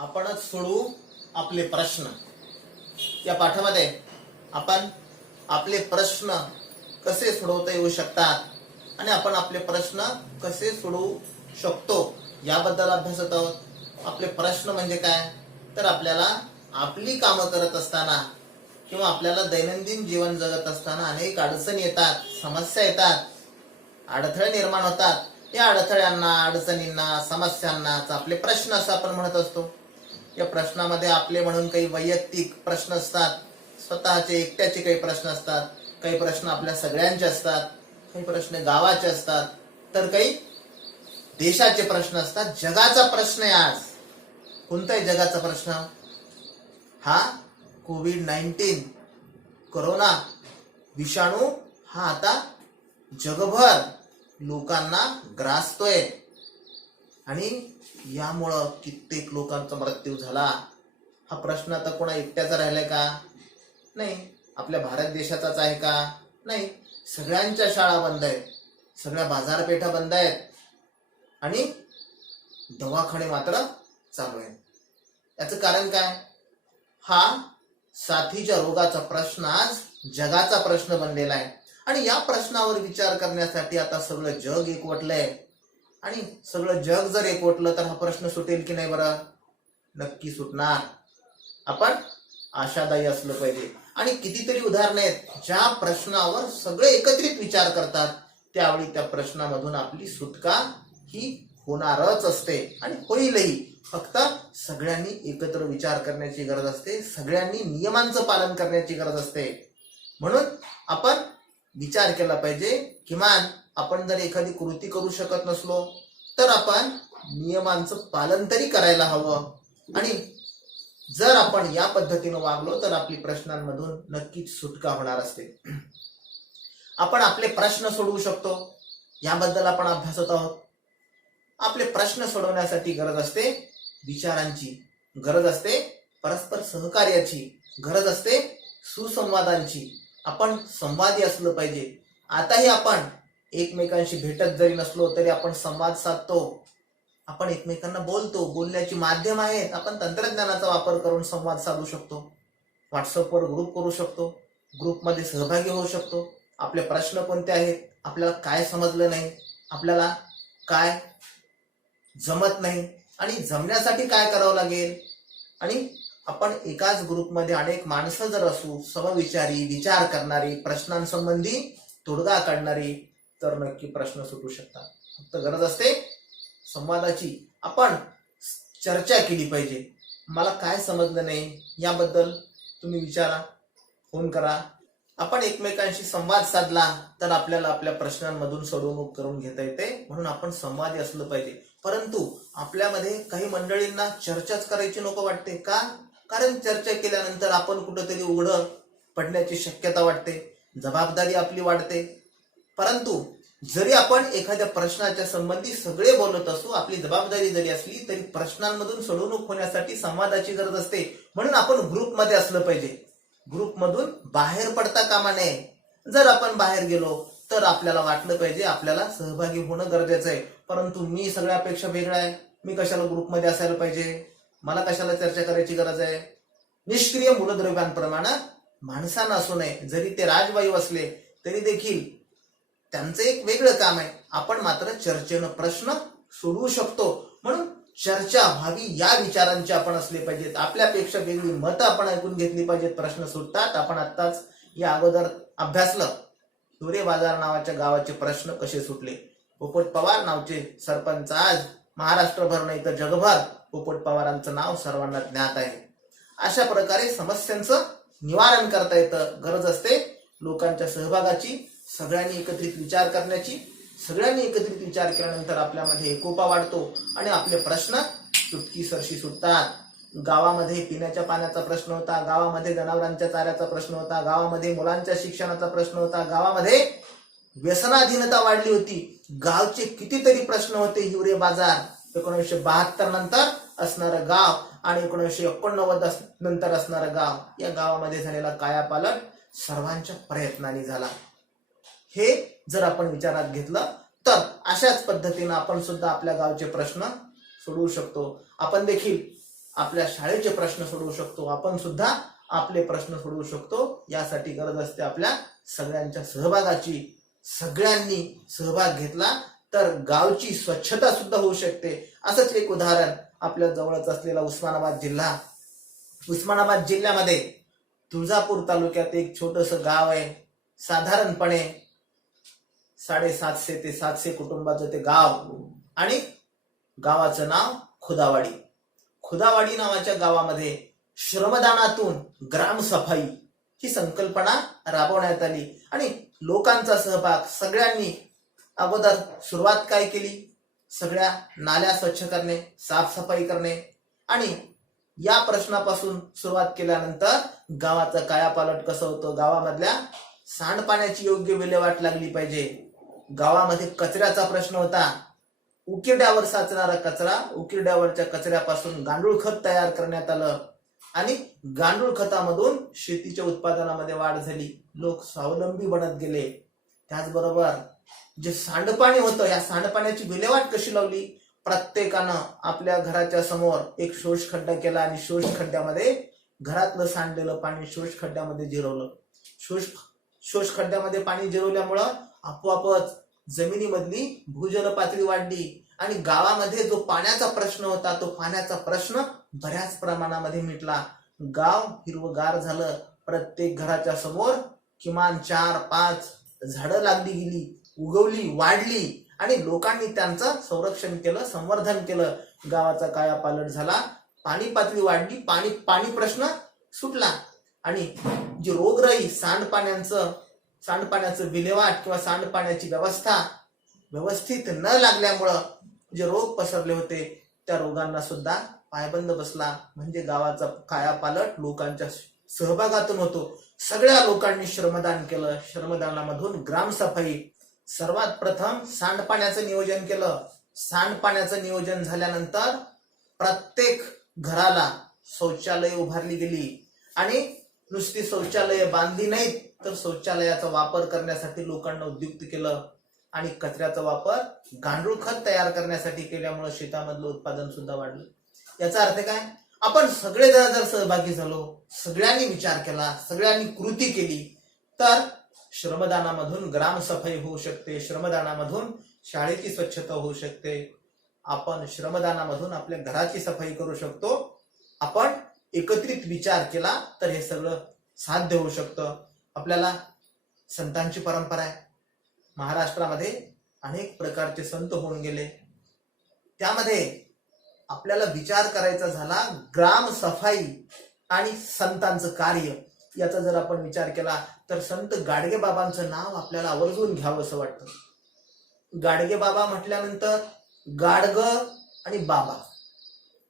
आपणच सोडवू आपले प्रश्न. या पाठामध्ये आपण आपले प्रश्न कसे सोडवता येऊ शकतात आणि आपण आपले प्रश्न कसे सोडवू शकतो याबद्दल अभ्यासत आहोत. आपले प्रश्न म्हणजे काय, तर आपल्याला आपली कामं करत असताना किंवा आपल्याला दैनंदिन जीवन जगत असताना अनेक अडचणी येतात, समस्या येतात, अडथळे निर्माण होतात. या अडथळ्यांना, अडचणींना, समस्यांनाच आपले प्रश्न असं आपण म्हणत असतो. या प्रश्नामध्ये आपले म्हणून काही वैयक्तिक प्रश्न असतात, स्वतःचे एकट्याचे काही प्रश्न असतात, काही प्रश्न आपल्या सगळ्यांचे असतात, काही प्रश्न गावाचे असतात, तर काही देशाचे प्रश्न असतात. जगाचा प्रश्न आहे आज. कोणता आहे जगाचा प्रश्न? हा कोविड-19 कोरोना विषाणू हा आता जगभर लोकांना ग्रासतोय आणि यामुळं कित्येक लोकांचा मृत्यू झाला. हा प्रश्न आता कोणा एकट्याचा राहिलाय का? नाही. आपल्या भारत देशाचाच आहे का? नाही. सगळ्यांच्या शाळा बंद आहेत, सगळ्या बाजारपेठा बंद आहेत आणि दवाखाने मात्र चालू आहेत. याचं कारण काय? हा साथीच्या रोगाचा प्रश्न आज जगाचा प्रश्न बनलेला आहे आणि या प्रश्नावर विचार करण्यासाठी आता सगळं जग एकवटलंय. आणि सगळं जग जर एकवटलं तर हा प्रश्न सुटेल की नाही बरं? नक्की सुटणार. आपण आशादायी असलं पाहिजे. आणि कितीतरी उदाहरणं आहेत ज्या प्रश्नावर सगळे एकत्रित विचार करतात, त्यावेळी त्या प्रश्नामधून आपली सुटका ही होणारच असते आणि होईलही. फक्त सगळ्यांनी एकत्र विचार करण्याची गरज असते, सगळ्यांनी नियमांचं पालन करण्याची गरज असते. म्हणून आपण विचार केला पाहिजे. किमान आपण जर एखादी कृती करू शकत नसलो तर आपण नियमांचं पालन तरी करायला हवं. आणि जर आपण या पद्धतीनं वागलो तर आपली प्रश्नांमधून नक्कीच सुटका होणार असते. आपण आपले प्रश्न सोडवू शकतो याबद्दल आपण अभ्यासत आहोत. आपले प्रश्न सोडवण्यासाठी गरज असते विचारांची, गरज असते परस्पर सहकार्याची, गरज असते सुसंवादांची. आपण संवादी असलं पाहिजे. आताही आपण एकमेकांशी भेटत जरी नसलो तरी आपण संवाद साधतो, आपण एकमेकांना बोलतो. बोलण्याची माध्यम आहेत. आपण तंत्रज्ञानाचा वापर करून संवाद साधू शकतो. व्हॉट्सअपवर ग्रुप करू शकतो, ग्रुपमध्ये सहभागी होऊ शकतो. आपले प्रश्न कोणते आहेत, आपल्याला काय समजलं नाही, आपल्याला काय जमत नाही आणि जमण्यासाठी काय करावं लागेल. आणि आपण एकाच ग्रुपमध्ये अनेक माणसं जर असू, समविचारी, विचार करणारी, प्रश्नांसंबंधी तोडगा काढणारी, तर नक्की प्रश्न सुटू शकतात. फक्त गरज असते संवादाची. आपण चर्चा केली पाहिजे. मला काय समजलं नाही याबद्दल तुम्ही विचारा, फोन करा. आपण एकमेकांशी संवाद साधला तर आपल्याला आपल्या प्रश्नांमधून सोडवणूक करून घेता येते. म्हणून आपण संवादी असलं पाहिजे. परंतु आपल्यामध्ये काही मंडळींना चर्चाच करायची नको वाटते. का? कारण चर्चा केल्यानंतर आपण कुठंतरी उघडं पडण्याची शक्यता वाटते, जबाबदारी आपली वाढते. परंतु जरी आपण एखाद्या प्रश्नाच्या संबंधी सगळे बोलत असू, आपली जबाबदारी जरी असली तरी प्रश्नांमधून सोडवणूक होण्यासाठी संवादाची गरज असते. म्हणून आपण ग्रुपमध्ये असलं पाहिजे. ग्रुपमधून बाहेर पडता कामा नये. जर आपण बाहेर गेलो तर आपल्याला वाटलं पाहिजे आपल्याला सहभागी होणं गरजेचं आहे. परंतु मी सगळ्यापेक्षा वेगळा आहे, मी कशाला ग्रुपमध्ये असायला पाहिजे, मला कशाला चर्चा करायची गरज आहे. निष्क्रिय मूलद्रव्यांप्रमाणे माणसांना असू नये. जरी ते राजवायू असले तरी देखील त्यांचं एक वेगळं काम आहे. आपण मात्र चर्चेनं प्रश्न सोडवू शकतो. म्हणून चर्चा व्हावी या विचारांचे आपण असले पाहिजेत. आपल्यापेक्षा वेगळी मतं आपण ऐकून घेतली पाहिजेत. प्रश्न सुटतात. आपण आत्ताच या अगोदर अभ्यासलं हिवरे बाजार नावाच्या गावाचे प्रश्न कसे सुटले. पोपट पवार नावचे सरपंच आज महाराष्ट्रभर नाही तर जगभर पोपट पवारांचं नाव सर्वांना ज्ञात आहे. अशा प्रकारे समस्यांचं निवारण करता येतं. गरज असते लोकांच्या सहभागाची, सगळ्यांनी एकत्रित विचार करण्याची. सगळ्यांनी एकत्रित विचार केल्यानंतर आपल्यामध्ये एकोपा वाढतो आणि आपले प्रश्न चुटकीसरशी सुटतात. गावामध्ये पिण्याच्या पाण्याचा प्रश्न होता, गावामध्ये जनावरांच्या चाऱ्याचा प्रश्न होता, गावामध्ये मुलांच्या शिक्षणाचा प्रश्न होता, गावामध्ये व्यसनाधीनता वाढली होती. गावचे कितीतरी प्रश्न होते. हिवरे बाजार 1972 नंतर असणारं गाव आणि 1989 नंतर असणारं गाव, या गावामध्ये झालेला कायापालट सर्वांच्या प्रयत्नांनी झाला. हे जर आपण विचारात घेतलं तर अशाच पद्धतीने आपण सुद्धा आपल्या गावचे प्रश्न सोडवू शकतो. आपण देखील आपल्या शाळेचे प्रश्न सोडवू शकतो, आपण सुद्धा आपले प्रश्न सोडवू शकतो. यासाठी गरज असते आपल्या सगळ्यांच्या सहभागाची. सगळ्यांनी सहभाग घेतला तर गावची स्वच्छता सुद्धा होऊ शकते. असंच एक उदाहरण आपल्या जवळच असलेला उस्मानाबाद जिल्हा. उस्मानाबाद जिल्ह्यामध्ये तुळजापूर तालुक्यात एक छोटस गाव आहे. साधारणपणे 750 ते 700 कुटुंबाचं ते गाव आणि गावाचं नाव खुदावाडी. खुदावाडी नावाच्या गावामध्ये श्रमदानातून ग्रामसफाई ही संकल्पना राबवण्यात आली आणि लोकांचा सहभाग. सगळ्यांनी अगोदर सुरुवात काय केली? सगळ्या नाल्या स्वच्छ करणे, साफसफाई करणे आणि या प्रश्नापासून सुरुवात केल्यानंतर गावाचं कायापालट कसं होतं, गावामधल्या सांडपाण्याची योग्य विल्हेवाट लागली पाहिजे. गावामध्ये कचऱ्याचा प्रश्न होता. उकिरड्यावर साचणारा कचरा, उकिरड्यावरच्या कचऱ्यापासून गांडूळ खत तयार करण्यात आलं आणि गांडूळ खतामधून शेतीच्या उत्पादनामध्ये वाढ झाली. लोक स्वावलंबी बनत गेले. त्याचबरोबर जे सांडपाणी होतं, या सांडपाण्याची विल्हेवाट कशी लावली? प्रत्येकानं आपल्या घराच्या समोर एक शोष खड्डा केला आणि शोष खड्ड्यामध्ये घरातलं सांडलेलं पाणी शोष खड्ड्यामध्ये जिरवलं. शोष खड्ड्यामध्ये पाणी जिरवल्यामुळं आपोआपच जमिनीमधली भूजल पातळी वाढली आणि गावामध्ये जो पाण्याचा प्रश्न होता तो पाण्याचा प्रश्न बऱ्याच प्रमाणामध्ये मिटला. गाव हिरवगार झालं. प्रत्येक घराच्या समोर किमान 4-5 झाडं लागली गेली, उगवली, वाढली आणि लोकांनी त्यांचं संरक्षण केलं, संवर्धन केलं. गावाचा कायापालट झाला. पाणी पातळी वाढली, पाणी प्रश्न सुटला आणि जी रोगराई, सांडपाण्याचं विल्हेवाट किंवा सांडपाण्याची व्यवस्था व्यवस्थित न लागल्यामुळं जे रोग पसरले होते त्या रोगांना सुद्धा पायबंद बसला. म्हणजे गावाचा कायापालट लोकांच्या सहभागातून होतो. सगळ्या लोकांनी श्रमदान केलं. श्रमदानामधून ग्रामसफाई. सर्वात प्रथम सांडपाण्याचं नियोजन केलं. सांडपाण्याचं नियोजन झाल्यानंतर प्रत्येक घराला शौचालय उभारली गेली आणि नुसती शौचालय बांधली नाहीत तर शौचालयाचा वापर करण्यासाठी लोकांना उद्युक्त केलं आणि कचऱ्याचा वापर गांडूळ खत तयार करण्यासाठी केल्यामुळे शेतामधलं उत्पादन सुद्धा वाढलं. याचा अर्थ काय? आपण सगळेजण जर सहभागी झालो, सगळ्यांनी विचार केला, सगळ्यांनी कृती केली तर श्रमदानामधून ग्रामसफाई होऊ शकते. श्रमदानामधून शाळेची स्वच्छता होऊ शकते. आपण श्रमदानामधून आपल्या घराची सफाई करू शकतो. आपण एकत्रित विचार केला तर हे सगळं साध्य होऊ शकतं. आपल्याला संतांची परंपरा आहे. महाराष्ट्रामध्ये अनेक प्रकारचे संत होऊन गेले. त्यामध्ये आपल्याला विचार करायचा झाला ग्रामसफाई आणि संतांचं कार्य याचा जर आपण विचार केला तर संत गाडगे बाबांचं नाव आपल्याला आवर्जून घ्यावं असं वाटतं. गाडगे बाबा म्हटल्यानंतर गाडग आणि बाबा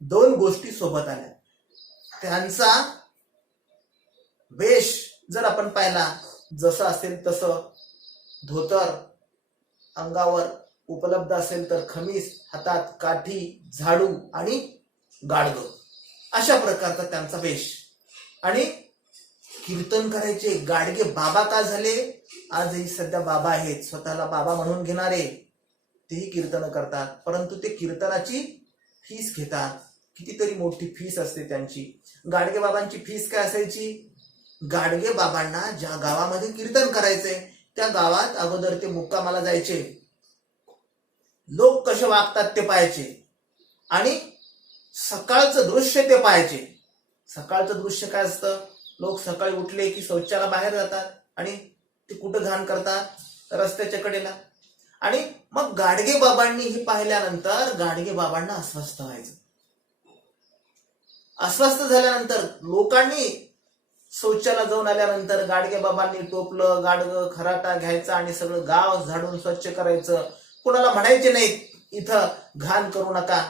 दोन गोष्टी सोबत आल्या. त्यांचा वेश जर आपण पाहिला, जसं असेल तसं धोतर, अंगावर उपलब्ध असेल तर खमीस, हातात काठी, झाडू आणि गाडग, अशा प्रकारचा त्यांचा वेश. आणि कीर्तन करायचे. गाडगे बाबा का झाले? आजही सध्या बाबा आहेत, स्वतःला बाबा म्हणून घेणारे तेही कीर्तन करतात, परंतु ते कीर्तनाची फीस घेतात. कितीतरी मोठी फीस असते त्यांची. गाडगे बाबांची फीस काय असायची? गाडगे बाबांना ज्या गावामध्ये कीर्तन करायचंय त्या गावात अगोदर ते मुक्कामाला जायचे. लोक कसे वागतात ते पाहायचे आणि सकाळचं दृश्य ते पाहायचे. सकाळचं दृश्य काय असतं? लोक सकाळी उठले की शौचाला बाहेर जातात आणि ते कुठं घाण करतात? रस्त्याच्या कडेला. आणि मग गाडगे बाबांनी हे पाहिल्यानंतर गाडगे बाबांना अस्वस्थ व्हायचं. अस्वस्थ झाल्यानंतर लोकांनी शौचाला जाऊन आल्यानंतर गाडगे बाबांनी टोपलं, गाडगं, खराटा घ्यायचा आणि सगळं गाव झाडून स्वच्छ करायचं. कुणाला म्हणायचे नाहीत इथं घाण करू नका.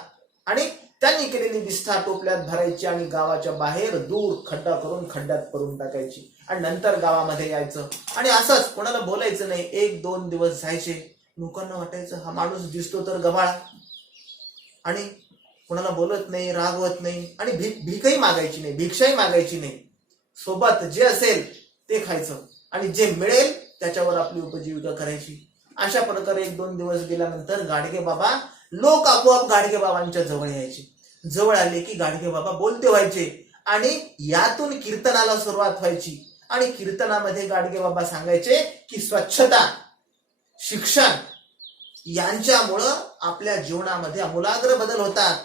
आणि त्यांनी केलेली विष्ठा टोपल्यात भरायची आणि गावाच्या बाहेर दूर खड्डा करून खड्ड्यात पडून टाकायची आणि नंतर गावामध्ये यायचं. आणि असंच कोणाला बोलायचं नाही. 1-2 दिवस जायचे. लोकांना वाटायचं हा माणूस दिसतो तर गबाळा आणि कोणाला बोलत नाही, रागवत नाही आणि भीकही मागायची नाही, भिक्षाही मागायची नाही. सोबत जे असेल ते खायचं आणि जे मिळेल त्याच्यावर आपली उपजीविका करायची. अशा प्रकारे 1-2 दिवस गेल्यानंतर गाडगे बाबा, लोक आपोआप गाडगे बाबांच्या जवळ यायचे. जवळ आले की गाडगे बाबा बोलते व्हायचे आणि यातून कीर्तनाला सुरुवात व्हायची. आणि कीर्तनामध्ये गाडगे बाबा सांगायचे की स्वच्छता, शिक्षण यांच्यामुळं आपल्या जीवनामध्ये आमूलाग्र बदल होतात.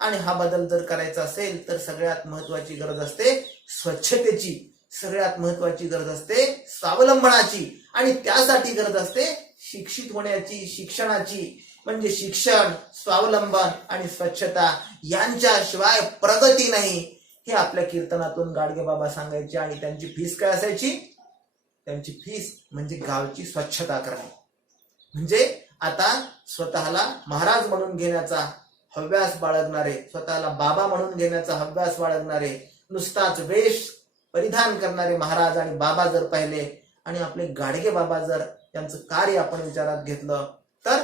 आणि हा बदल जर करायचा असेल तर सगळ्यात महत्वाची गरज असते स्वच्छतेची, सगळ्यात महत्वाची गरज असते स्वावलंबनाची, आणि त्यासाठी गरज असते शिक्षित होण्याची, शिक्षणाची. म्हणजे शिक्षण, स्वावलंबन आणि स्वच्छता यांच्याशिवाय प्रगती नाही, हे आपल्या कीर्तनातून गाडगे बाबा सांगायचे. आणि त्यांची फीस काय असायची? त्यांची फीस म्हणजे गावची स्वच्छता करणे. म्हणजे आता स्वतःला महाराज म्हणून घेण्याचा हव्यास बाळगणारे, स्वतःला बाबा म्हणून घेण्याचा हव्यास बाळगणारे, नुसताच वेश परिधान करणारे महाराज आणि बाबा जर पाहिले आणि आपले गाडगे बाबा जर यांचं कार्य आपण विचारात घेतलं तर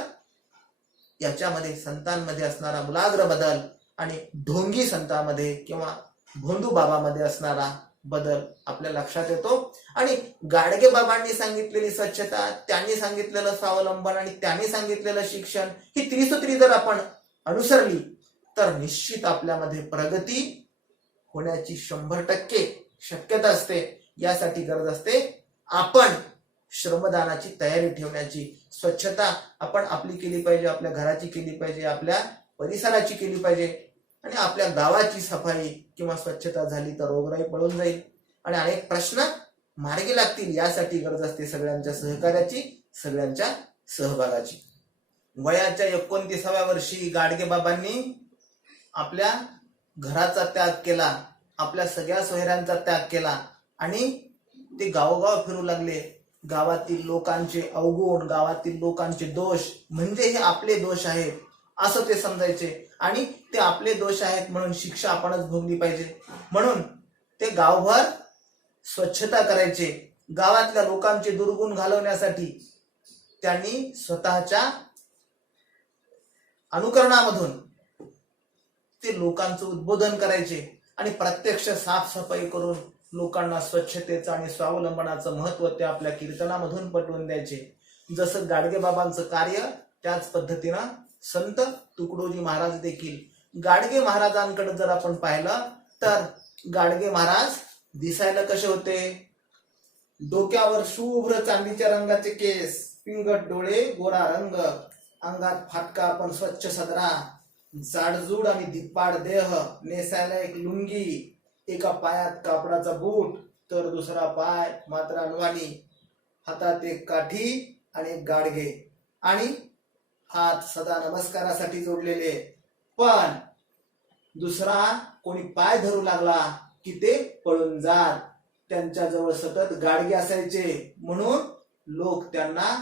याच्यामध्ये संतांमध्ये असणारा मुलाग्र बदल आणि ढोंगी संतांमध्ये किंवा भोंदू बाबामध्ये असणारा बदल आपल्या लक्षात येतो. आणि गाडगे बाबांनी सांगितलेली स्वच्छता, त्यांनी सांगितलेलं स्वावलंबन आणि त्यांनी सांगितलेलं शिक्षण, ही त्रिसूत्री जर आपण अनुसरली तर निश्चित आपल्यामध्ये प्रगती होण्याची 100% शक्यता असते. यासाठी गरज असते आपण श्रमदानाची तयारी ठेवण्याची. स्वच्छता आपण आपली केली पाहिजे, आपल्या घराची केली पाहिजे, आपल्या परिसराची केली पाहिजे. आणि आपल्या गावाची सफाई किंवा स्वच्छता झाली तर रोगराई पळून जाईल आणि अनेक प्रश्न मार्गी लागतील. यासाठी गरज असते सगळ्यांच्या सहकार्याची, सगळ्यांच्या सहभागाची. वयाच्या 29व्या वर्षी गाडगे बाबांनी आपल्या घराचा त्याग केला, आपल्या सगळ्या सोयऱ्यांचा त्याग केला आणि ते गावोगाव फिरू लागले. गावातील लोकांचे अवगुण, गावातील लोकांचे दोष म्हणजे हे आपले दोष आहेत असं ते समजायचे. आणि ते आपले दोष आहेत म्हणून शिक्षा आपणच भोगली पाहिजे, म्हणून ते गावभर स्वच्छता करायचे. गावातल्या लोकांचे दुर्गुण घालवण्यासाठी त्यांनी स्वतःच्या अनुकरणामधून ते लोकांचं उद्बोधन करायचे आणि प्रत्यक्ष साफसफाई करून लोकांना स्वच्छतेचं आणि स्वावलंबनाचं महत्व ते आपल्या कीर्तनामधून पटवून द्यायचे. जसं गाडगे बाबांचं कार्य त्याच पद्धतीनं संत तुकडोजी महाराज देखील. गाडगे महाराजांकडे जर आपण पाहिलं तर गाडगे महाराज दिसायला कसे होते? डोक्यावर शुभ्र चांदीच्या रंगाचे केस, पिंगट डोळे, गोरा रंग, अंगात फाटका पण स्वच्छ सदरा, जाडजूड आणि धिप्पाड देह, नेसायला एक लुंगी, एका पायात कापडाचा बूट तर दुसरा पाय मात्र अनवाणी, हातात एक काठी आणि एक गाडगे आणि हात सदा नमस्कारासाठी जोडलेले. पण दुसरा कोणी पाय धरू लागला की ते पळून जात. त्यांच्याजवळ सतत गाडगे असायचे म्हणून लोक त्यांना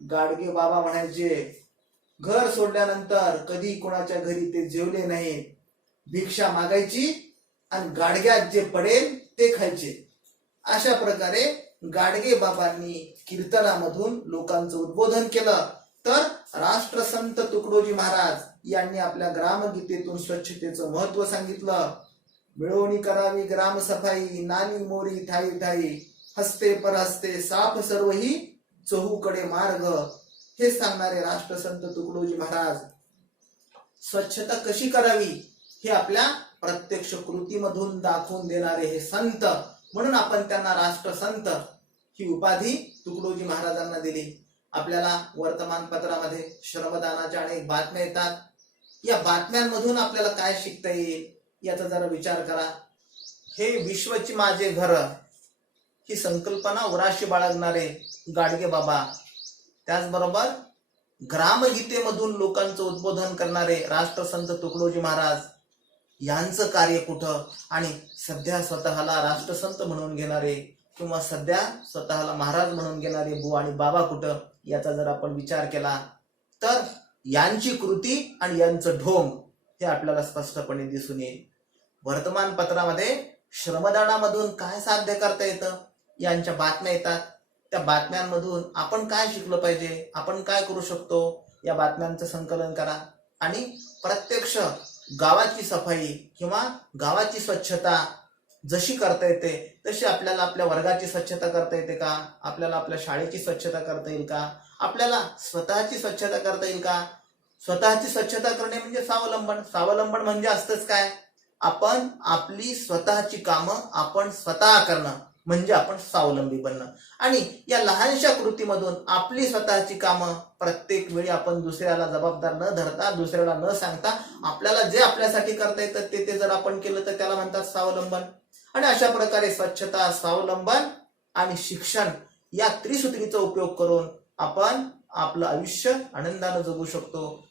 गाडगे बाबा म्हणायचे. घर सोडल्यानंतर कधी कोणाच्या घरी ते जेवले नाहीत. भिक्षा मागायची आणि गाडग्यात जे पडेल ते खायचे. अशा प्रकारे गाडगे बाबांनी कीर्तनामधून लोकांचं उद्बोधन केलं. तर राष्ट्रसंत तुकडोजी महाराज यांनी आपल्या ग्रामगीतेतून स्वच्छतेचं महत्व सांगितलं. मिळवणी करावी ग्रामसफाई, नाली मोरी ठाई ठाई, हस्ते परहस्ते साफ सर्वही, चहूकडे मार्ग, हे सांगणारे राष्ट्रसंत तुकडोजी महाराज. स्वच्छता कशी करावी हे आपल्या प्रत्यक्ष कृतीमधून दाखवून देणारे हे संत, म्हणून आपण त्यांना राष्ट्रसंत ही उपाधी तुकडोजी महाराजांना दिली. आपल्याला वर्तमानपत्रामध्ये श्रमदानाच्या अनेक बातम्या येतात. या बातम्यांमधून आपल्याला काय शिकता येईल याचा जरा विचार करा. हे विश्वची माझे घर ही संकल्पना उराशी बाळगणारे गाडगे बाबा, त्याचबरोबर ग्रामगीतेमधून लोकांचं उद्बोधन करणारे राष्ट्रसंत तुकडोजी महाराज यांचं कार्य कुठं, आणि सध्या स्वतःला राष्ट्रसंत म्हणून घेणारे किंवा सध्या स्वतःला महाराज म्हणून घेणारे बु आणि बाबा कुठं, याचा जर आपण विचार केला तर यांची कृती आणि यांचं ढोंग हे आपल्याला स्पष्टपणे दिसून येईल. वर्तमानपत्रामध्ये श्रमदानामधून काय साध्य करता येतं यांच्या बातम्या येतात. त्या बातम्यांमधून आपण काय शिकलं पाहिजे, आपण काय करू शकतो, या बातम्यांचं संकलन करा आणि प्रत्यक्ष गावाची सफाई किंवा गावाची स्वच्छता जशी करता येते तशी आपल्याला आपल्या वर्गाची स्वच्छता करता येते का, आपल्याला आपल्या शाळेची स्वच्छता करता येईल का, आपल्याला स्वतःची स्वच्छता करता येईल का, स्वतःची स्वच्छता करणे म्हणजे स्वावलंबन. स्वावलंबन म्हणजे असतंच काय, आपण आपली स्वतःची कामं आपण स्वतः करणं म्हणजे आपण स्वावलंबी बनणं. आणि या लहानशा कृतीमधून आपली स्वतःची कामं प्रत्येक वेळी आपण दुसऱ्याला जबाबदार न धरता, दुसऱ्याला न सांगता आपल्याला जे आपल्यासाठी करता येतं ते जर आपण केलं तर त्याला म्हणतात स्वावलंबन. आणि अशा प्रकारे स्वच्छता, स्वावलंबन आणि शिक्षण या त्रिसूत्रीचा उपयोग करून आपण आपलं आयुष्य आनंदानं जगू शकतो.